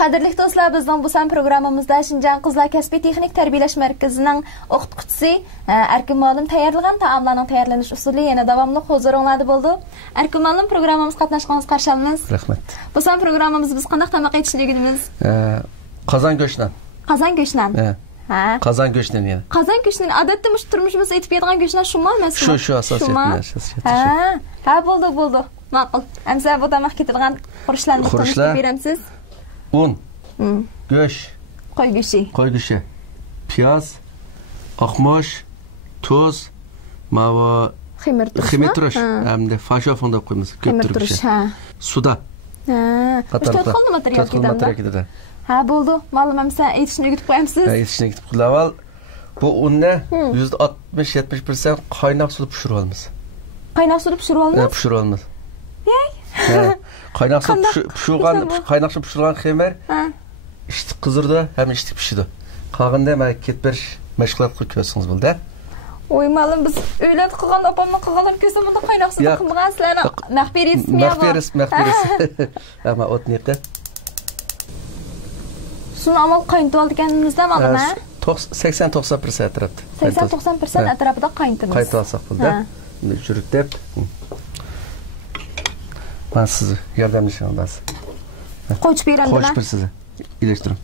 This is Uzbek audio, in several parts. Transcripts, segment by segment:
Qadrli do'stlar, bizning bu san programmamizda Şinjan Qizlar kasbiy texnik tarbiyalash markazining o'qituvchisi Erkin Muallim tayyorlagan taomlarning tayyorlanish usuli yana davomli huzuringlarda bo'ldi. Erkin Muallim programmamizga qatnashganingiz qarshi olamiz. Rahmat. Bu san programmamizda biz qanday tamoq yetishni o'rganamiz? Qozon go'shtidan. Qozon go'shtidan. Ha. Qozon go'shtidan yana. Qozon go'shtidan odatda turmushimizda yetib yetgan go'shtlar shumi emasmi? Shu asosiyat. Ha, bo'ldi. Ma'qul. Amsa bu tamoq ketilgan xurishlarni tanishtirib beramsiz? Un, go'sht, qo'y go'shti, piyoz, oqmosh, tuz, mava, ximir turish, hamda fashofon deb qo'yamiz. Ko'p turish. Suda. Qatorda. Material ketadi. Ha, bo'ldi. Ma'lumotsa aytishni o'rgatib qo'yamsiz. Aytishni o'rgatib qo'yamiz. Avval bu unni %60-70% qaynoq suvda pishirib olamiz. Qaynoq suvda pishirib olamiz? Pishirib olamiz. Qaynoq suv pishirgan xemir ishti qizirdi, ham ishti pishdi. Qolganda men ketib berish mashg'ulot qilib ko'rsangiz bo'ldi. Oy, ma'lum biz o'ylab qilgan opamni qilganlar ko'rsam bunda qaynoq suvda qilmagan sizlarni maxfiy. Ama o'tniqda. Suvni amal qaynatib olganimizda ma'lum, 80-90% atrofda. 80-90% atrofida qaynatamiz. Qaynatib olsak bo'ldi. Juruq deb. Ben sizi yardımlaşacağım ben size. Koç bir anda. Koç bir size. İyileştirin.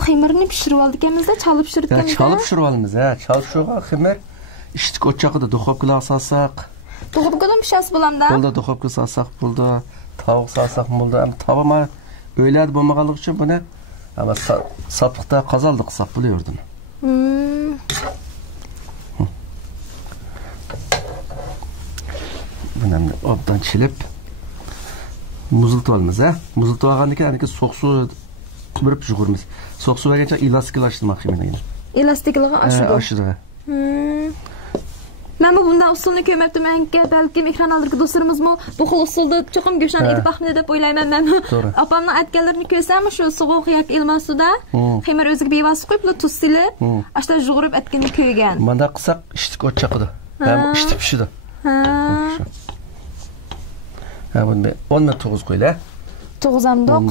Ximirini pişirib oldik-emizda, chalib pishirdik-emizda. Chalib pishirib olamiz, Chalib pishirgan ximir ishtik o'choqida duxovkaga solsak. Duxovkadan pishasi bo'lamda. Bo'ldi, duxovkaga solsak bo'ldi. Tovuq solsak bo'ldi. Ham tavama o'yladi bo'lmaganligi uchun buni ama sapıqda qazaldi qilsak bo'lardi. Bundan obdan çilip muzlatib olamiz, Muzlatib olgandan keyin so'q suv qilib yuguramiz. So'q suv bergancha elastiklaştirmoq kerak. Elastikligi oshadi. Oshadi. Men bundan usulni ko'rmabdim. Menga balki ekran oldidagi do'stlarimizmi bu xil usulda cho'qim go'shani etib baxmini deb o'ylayman men. Opamning aytganlarini ko'rsam, shu so'g'uq yoki ilma suvda ximir o'ziga bevosita qo'yib, tuz silib, ashta yugurib aytganini ko'rgan. Menda qilsak ishtik o'choqida. Ham ishtik pishidi. Bunda 10 minut tuz qo'yla. Tuzamdoq.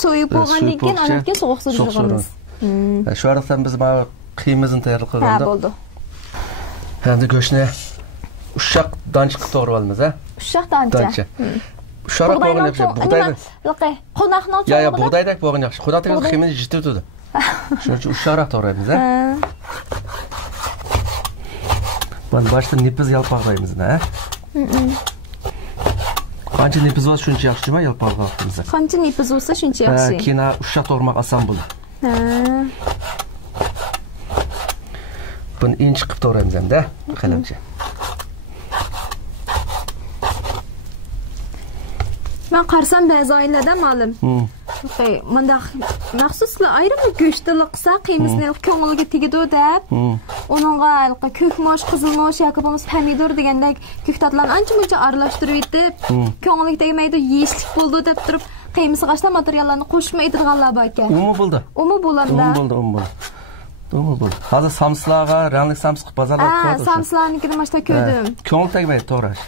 So'yib bo'lgandan keyin anaqga so'g'uq suv yig'amiz. Shu arafdan biz mana qiymimizni tayyorlab qo'ygandik. Ha, bo'ldi. Endi go'shtni ushaq dancha qilib to'g'rab olamiz, Ushaq dancha. Ushaq bo'lganlar bug'doyni. Qo'naqni Ya, bug'doydek bo'lgan yaxshi. Qo'naqning qiymini jitdi. Shuning uchun ushaqroq to'g'raymiz, Buni boshda nepiz yalpoqlaymiz, Qancha nepiz bo'lsa shuncha yaxshi, yalpoqqa qilamiz. Qancha nepiz bo'lsa shuncha yaxshi. Keyin ushaq to'g'ramoq oson bo'ladi. Buni inch qilib to'g'raymiz endi, qalamchi. Men qarsam ba'zi oilalarda ma'lum. Menda maxsuslar ayrim go'shtni qilsa qiymasini ko'ngilga tegadi deb, uningga ko'kmosh, qizilmosh yoki bo'lmasa pomidor degandek ko'ktatlarni ancha-muncha aralashtirib yetib, ko'ngilga tegmaydi, yeyishlik bo'ldi deb turib, qiymasi qashta materiallarni qo'shmay aytganlar bor ekan. Umi bo'ldi. Umi bo'ladi. Umi bo'ldi. Hozir samslarga, rangli samsiq bozorda ko'rdim. Samslarnikini mashta ko'rdim. Ko'ngil tegmaydi to'g'rash.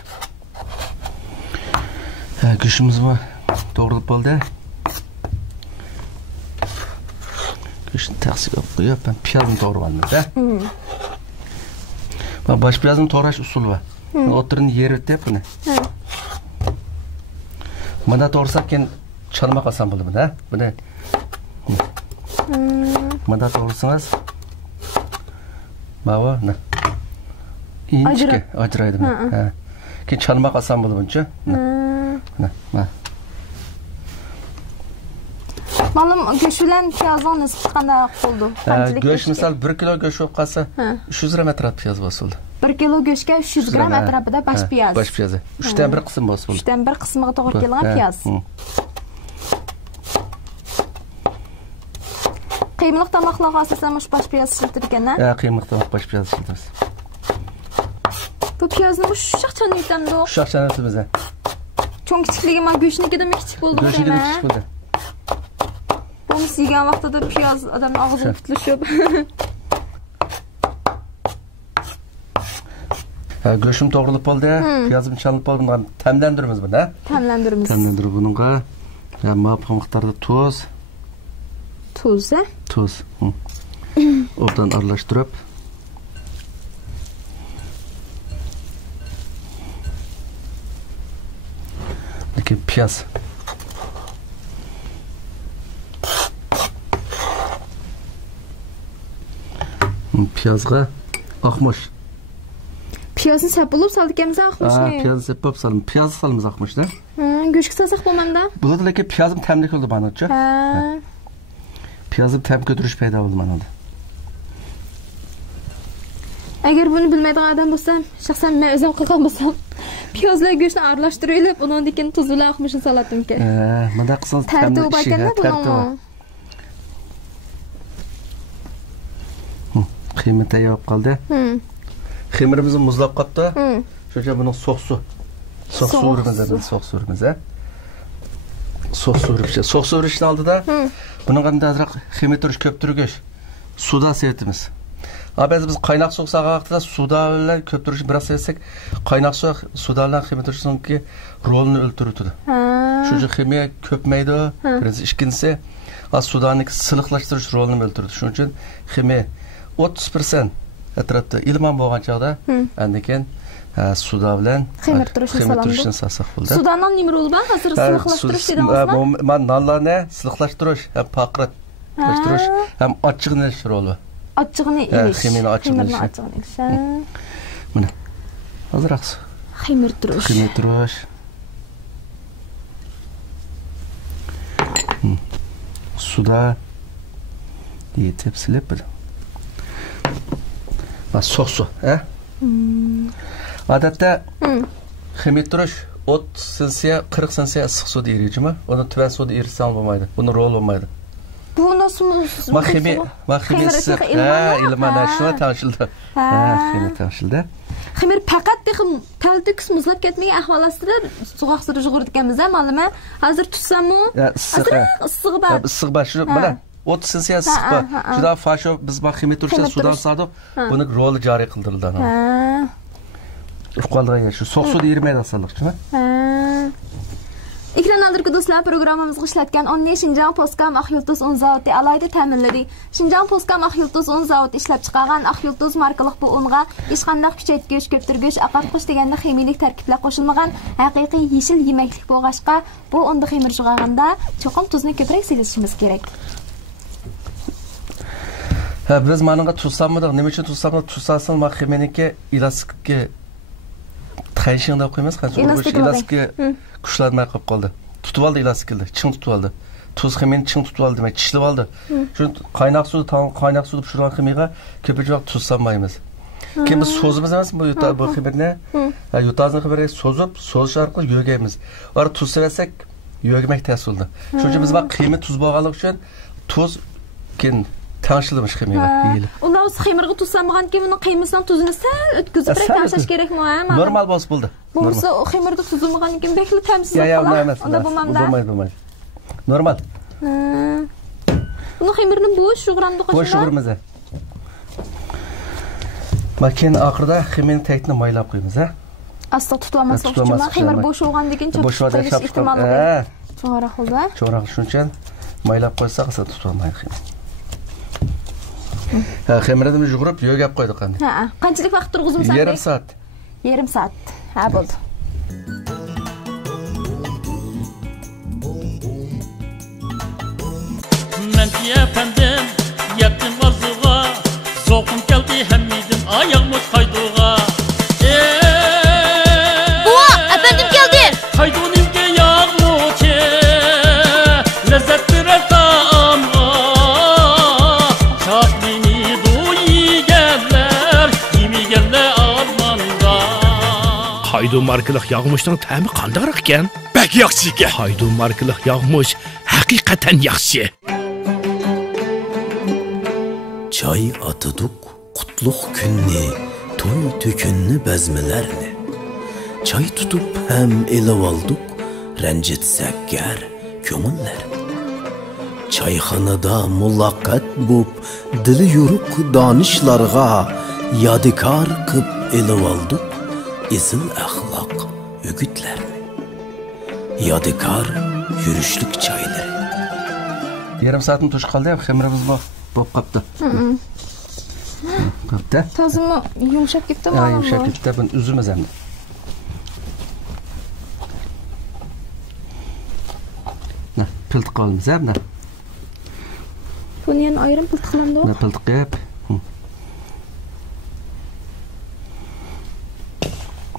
Go'shtimiz to'g'rilib bo'ldi. Go'shtni taqsiga qo'yib, piyozni to'g'rab olamiz, Va bosh piyozni to'g'rash usuli bor. O'tirini yerib deb buni. Mana to'g'rasak keyin chalmoq oson bo'ladi buni, Buni. Mana to'g'rasangiz mana inchga ajraydi. Keyin chalmoq oson bo'ladi buncha. Mana. Ma'lum go'sht bilan piyozni nisbi qanday bo'ldi? Go'sht misol 1 kilo go'sht bo'lib qolsa 300 gram atrof piyoz bosildi. 1 kilo go'shtga 300 gram atrofida bosh piyoz. Bosh piyoz. 3dan 1 qism bosildi. 3dan 1 qismiga to'g'ri kelgan piyoz. Qiymliq tomoqlarga asosan bosh piyoz ishlatilgan-a? Qiymliq tomoq bosh piyoz ishlatamiz. Bu piyozni ushaqchani yutamiz. Ushaqchani yutamiz. Cho'ng kichikligi men go'shtnikidan kichik bo'ldi. Go'shtnikidan kichik bo'ldi. Bunu yegan vaqtida piyoz odamning og'zini tutilishib. Go'shim to'g'rilib bo'ldi, piyozim chalinib bo'ldi. Buni tamlandiramiz buni, ha? Tamlandiramiz. Tamlandirib buningga muvaffaq miqdorda tuz. Tuz, ha? Tuz. Obdan aralashtirib lekin piyoz. Piyozga oqmosh. Piyozni sapilib soldikamiz oqmoshni. Ha, piyozni sepib solamiz. Piyoz solamiz oqmoshda. Go'shga solsak bo'lmanda? Bo'ladi, lekin piyozim ta'mli qildi banacha. Ha. Piyozim ta'm ko'tirish paydo bo'ldi mana. Agar buni bilmaydigan odam bo'lsa, shaxsan men o'zim qilgan bo'lsam, piyozlar go'shtni aralashtirib, undan keyin tuz bilan oqmoshni soladim ekan. Bunda qilsangiz ta'mli bo'lganda bu. Ximir tayyor qoldi. Ximirimiz muzlab qoldi. Shuncha buni so'qsu. So'qsu urimiz, ha. So'qsu urishni oldida buni qanday azroq ximir turish ko'p turgish. Suda sevitimiz. Biz qaynoq suv saqlagan vaqtida suda bilan ko'p turishni biroz sevsak, qaynoq suv suda bilan ximir turishninki rolini o'ltiradi. Shuncha ximir ko'pmaydi. Birinchi, ikkinchisi, sudani siliqlashtirish rolini o'ltiradi. Shuning uchun ximir 30% atrofda ilmon bo'lgan chog'da, andikan suda bilan ximir turishni sasak bo'ldi. Sudandan nima rol bor? Hozir siliqlashtirish dedingizmi? Men nonlarni siliqlashtirish, ham paqiratlashtirish, ham ochiqni roli. Ochiqni ilish. Ximirni ochiqni ilish. Mana. Hozirroq. Ximir turish. Suda yetib silib. So'qsu, ha? Odatda ximir turish 30 sensiya, 40 sensiya issiq suvda eriydi. Uni tuvan suvda eritsa bo'lmaydi. Buni rol bo'lmaydi. Bu nasıl? Ximir ilman shuna tashildi. Ximir tashildi. Ximir faqat taltiks muzlab ketmagan ahvol ostida suv oqsirib yugurdik-miz, ma'luma. Hozir tutsammi? Issiq bor. Issiq bor. Shu mana 30 sensiya issiq bor. Juda fasho biz bu ximir turishda sudan soldik. Buni roli joriy qildirildi. Uqaldigan shu so'q suvda ermaydi asalliqchi-mi? Ekran aldırgı do'stlar, programmamizga ishlatgan 10 Shinjang Postkam Aqyulduz un zavodi alayda ta'minladi. Shinjang Postkam Aqyulduz un zavodi ishlab chiqargan Aqyulduz markali bu unga hech qanday kuchaytgich, ko'ptirgich, aqartqish deganda ximiylik tarkiblar qo'shilmagan haqiqiy yeshil yemaklik bo'lg'ashqa, bu unda ximir yig'aganda cho'qim tuzni ko'proq selishimiz kerak. Biz manimga tuzsammidik. Nima uchun tuzsammidik? Tuzsasin ma ximiniki elastikka tayishingda qo'yamiz, qancha elastikka kuchlanmay qolib qoldi. Tutib oldi elastikni, ching tutib oldi. Tuz ximini ching tutib oldi, demak, tishlab oldi. Shu qaynoq suvda pishirgan ximiga ko'pincha vaqt tuz solmaymiz. Keyin biz so'zimiz emas bu xibirni, yutazni xibirga so'zish orqali yo'gaymiz. Ular tuz sevsak, yo'gmak ta'sir bo'ldi. Shuning uchun biz ximi tuz bo'lganligi uchun tuz keyin tashilmish ximiga yeyilib. Undan ximirga tuz solmagan keyin uni qiymasidan tuzini sal o'tkazib tashlash kerakmi? Normal bo'lsa bo'ldi. Bo'lsa ximirda tuz bo'lmagan keyin bekli tamsiz qiladi. Unda bo'lmaydi. Normal. Uni ximirni bo'sh shug'ramda qo'shib. Bo'sh shug'rimiz. Makin oxirida ximirni tagini maylab qo'yamiz, ha? Aslo tutolmaslik uchun ximir bo'sh bo'lgandan keyin cho'qib ehtimoli bor. Cho'roq bo'ldi. Cho'roq shuning uchun maylab qo'ysak aslo tutolmaydi ximir. Xemirni yug'urib, yo'gab qo'ydik qanday. Qanchalik vaqt turg'izamiz? Yarim soat. Yarim soat. Ha, bo'ldi. Men efendim yettim arzuğa, soğum geldi hemmidim ayağımız kaydığa. Baba, efendim geldi. Kaydonimge yağmuçe, lezzet verer ta'amga. Şahmini duyi geller, yemi geller armanda. Haydun markalık yağmışdan təmi qandaqırıq ekan? Bək yaxşı ekan. Haydun markalık yağmış haqiqatan yaxşı. Çay atadık qutluk günni, toy tökünni bezmelerini. Çay tutup hem elib aldık, rencitsek ger kömüllerini. Çayxanada mullaqqat bub, dili yuruk danışlarga yadikar qıp elib aldık, izil axloq o'gitlarni, yodikor yurishlik joylari. Yarım saatin tush qoldi, xamirimiz bo'lib qopti. Qopti. Tozimi yumshab ketdimi? Ha, yumshab ketdi. Buni uzimiz endi. Na, piltiq qolamiz, ha? Buni yana ayrim piltiqlamdi. Na, piltiq qilib.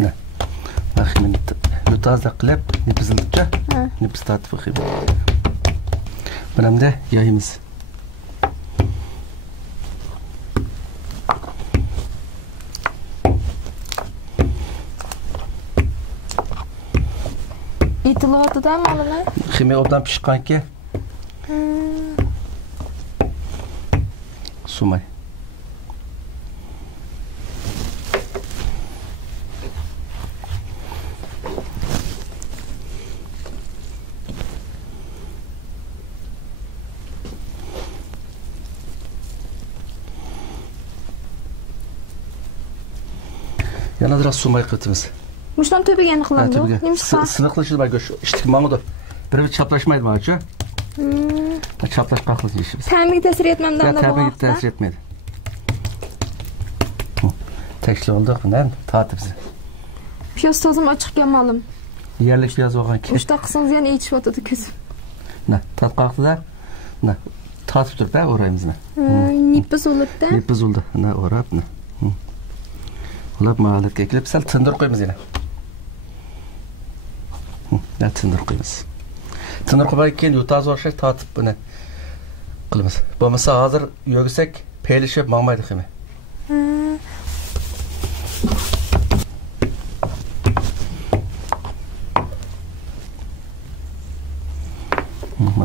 Na. Baxmin toza qilib, nipizilibcha. Nipiz tatib qo'yib. Bunamda yayimiz. Etilyapti-da malini. Ximiya obdan pishqanki. Sumay. Yana biraz sumay qıtımız. Muştan töbegeni qılamdı. Nimsa? Sınıqlışı var göş. İştik mağdı. Bir çaplaşmaydı mı açı? Çaplaş qalqız işimiz. Təmiga təsir etməmdi onda bu Təmiga vaxtda. təsir etmədi. Təkli olduq, nə? Tatı bizi. Piyaz tozum açıq gəlmalım. Yerlik piyaz olğan ki. Muşta qısınız yəni içib otadı közüm. Nə, tat qalqdı da. Nə, tatıb dur da orayımız nə. Nipiz olur da. Nipiz oldu. Nə, orab, nə. Olab mağalık ekilib, sal tındır qoyumuz yine. Nə, tındır qoyumuz. Tınır qoyup keyin yutaz oxşay tatib bunu qılımız. Bo'lmasa hazır yögüsek peylişib mağmaydı ximi.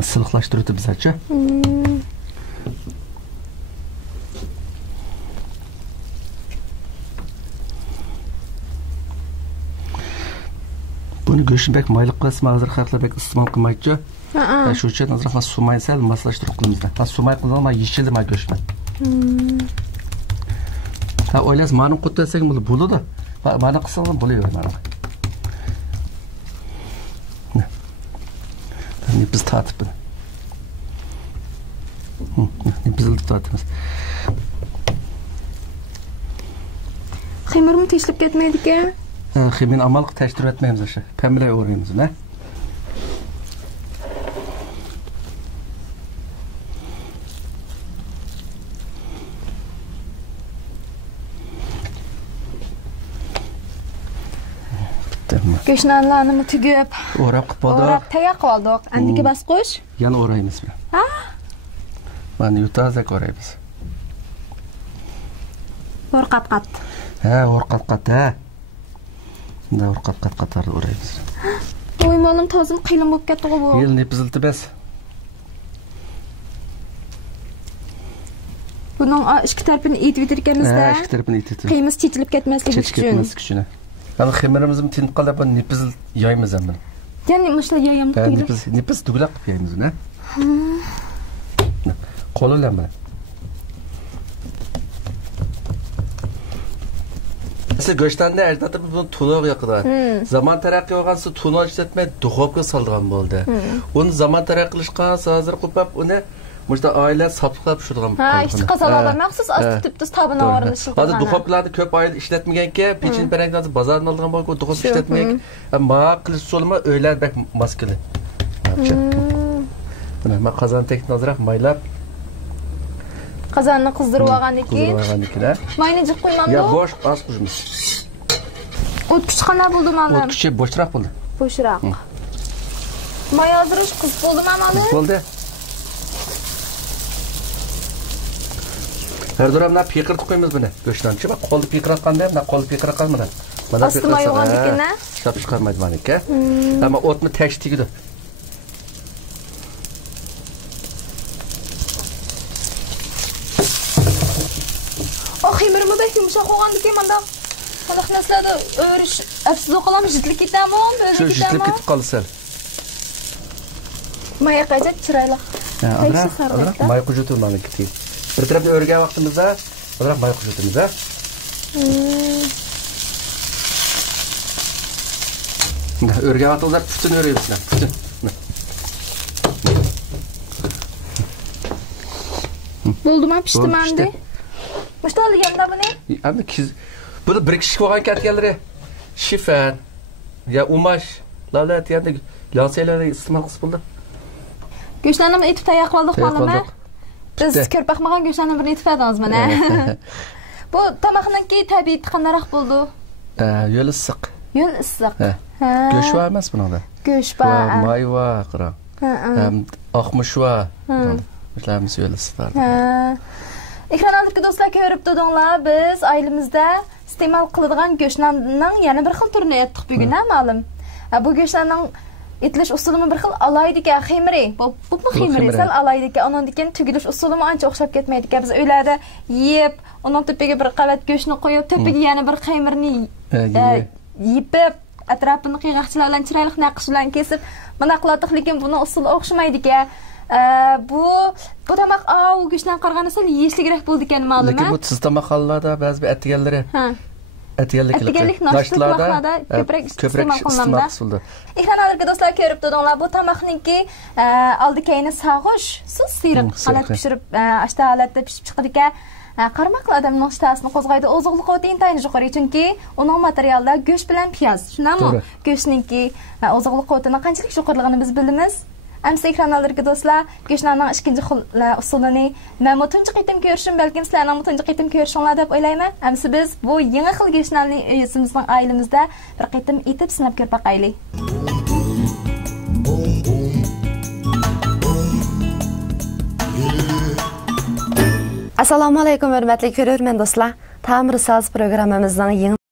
Sılıqlaşdırdı biz açı. Bunu göğüşün bek maylık kısmı hazır xalqlar bek istimal qilmaydi. Şu için azraq sumay sal maslashtirib qilamiz. Ta sumay qilgan ama yeşildi ma göğüşmen. Ta o'ylas ma'lum qutlasak bo'ladi. Mana qilsam bo'laveradi mana. Biz tatib bunu. Biz tatibimiz. Ximirim teşlib ketmaydi-ku. Ximin amal təşkil etməyimiz aşağı. Pəmilə öyrəyimiz, nə? Göşnanlarını tügüp, Orab qıb olduk. orab taya qolduk. Andiki bas qo'sh. Yana o'raymiz. Ha? Mana yutazak o'raymiz. Orqat-qat. Ha, orqat-qat, ha. Bunda orqat-qat qatarli o'raymiz. O'ymalim tozim qiyin bo'lib ketdi-ku bu. Yelni pizildi bas. Bunun ikki tarafini etib edirkanmizda. Ha, ikki tarafini etib. Qiyimiz chechilib ketmasligi uchun. Chechilib ketmasligi uchun. Yani ximirimizin tinib qolib bu nipizil yaymiz ham. Yani muşla yayam qilib. Nipiz tugulaq qilib yaymiz, ne? Qo'l bilan mana. Siz go'shtanda ajdodlar buni to'liq yoqdilar. Zaman taraqqiy olgansa to'liq ishlatmay duxovka solgan bo'ldi. Uni zaman taraqqiy qilishqa hozir qo'pab uni Muşta aile sapıqlab pişirgan. Ha, işte qazalarda maxsus asti tüptüz tabına varını işletgan. Hozir duxovkalarda ko'p aile ishlatmaganki, pechin baraklarni bozordan olgan bo'lib, duxov ishlatmagan. Ma qilish solma o'ylar bak maskili. Buni men qozon tekni ozroq maylab qozonni qizdirib olgandan keyin mayni jiq qo'ymamdi. Ya bosh oz qo'yamiz. O't kuchi qanday bo'ldi mana? O't kuchi bo'shroq bo'ldi. Bo'shroq. May ozdirish qiz bo'ldi mana? Bo'ldi. Her duramda piqirtib qo'yamiz buni. Go'shtdan chiqib, qo'lni piqiratganda ham, qo'lni piqiratgan mana. Mana piqirsa. Asli yo'g'andikina. Shab chiqarmaydi meniki. Ammo o'tni tash tegdi. O ximirimi bek yumshoq qolgandiki manda. Mana xiloslarda o'rish, afsus o'qilam jidlik ketami? Shu jidlik ketib qolsa. Maya qayda chiroyli. Adra, may qo'jutu meniki. Bir tarafda o'rgan vaqtimizda, adra may qo'jutimiz, ha? Örgen atılacak bütün örüyorsun. Bütün. Bo'ldi ma pishdi Bo'ldi, manda. pishdi. Mushta olganda buni? Endi buni bir kishi qo'ygan ketganlari shifan ya umash lavlat endi lanselar iste'mol qilib bo'ldi. Go'shtlarni etib tayyor qildik malama. Biz Bitta. ko'rib baxmagan go'shtlarni birini etib tadamiz mana. Bu tomoqninki tabiiy qandaroq bo'ldi? Yo'l issiq. Yo'l issiq. Go'sht va emas buningda. Go'sht Va va mayva qira. Oqmush va ishlarimiz yo'l issiqlar. Ekran oldidagi do'stlar ko'rib turibdinglar, biz oilamizda iste'mol qiladigan go'shtlarning yana bir xil turini etdik bugun, ma'lum. Bu go'shtlarning etilish usulimi bir xil alaydi ekan, xemiri. Bu xemiri, sal alaydi ekan. Ondan keyin tugilish usulimi ancha o'xshab ketmaydi ekan. Biz uylarda yeb, undan tepaga bir qavat go'shtni qo'yib, tepaga yana bir xemirni yipib, atrofini qiyg'oqchilar bilan chiroyli naqsh bilan kesib, mana qiladik, lekin buni usuli o'xshamaydi ekan. Bu tomoq u go'shtdan qaraganda sal yeyishligiroq bo'ldi ekan, ma'lum. Lekin bu siz tomoqxonalarda ba'zi bir atganlari. Atganlik noshtalarda ko'proq iste'mol qilinadi. Ekranlardagi do'stlar ko'rib turibdinglar, bu tomoqniki oldi-keyni sag'ish, siz siyriq holat pishirib, ashta holatda pishib chiqadi ekan. Qarmoqli odamning ishtasini qo'zg'aydi, oziqlik quvvati intayin yuqori, chunki uning materialida go'sht bilan piyoz. Shundami? Go'shtniki oziqlik quvvatini qanchalik yuqoriligini biz bilamiz. Amsa ekranlardagi do'stlar, go'shtlarning ikkinchi usulini men tunji qitim ko'rishim, balkim sizlarning tunji qitim ko'rishinglar deb o'ylayman. Amsa biz bu yangi xil go'shtlarni o'zimizning oilamizda bir qitim etib sinab ko'rib boqaylik. Assalomu alaykum hurmatli ko'ruvchilar do'stlar. Ta'mir soz programmamizning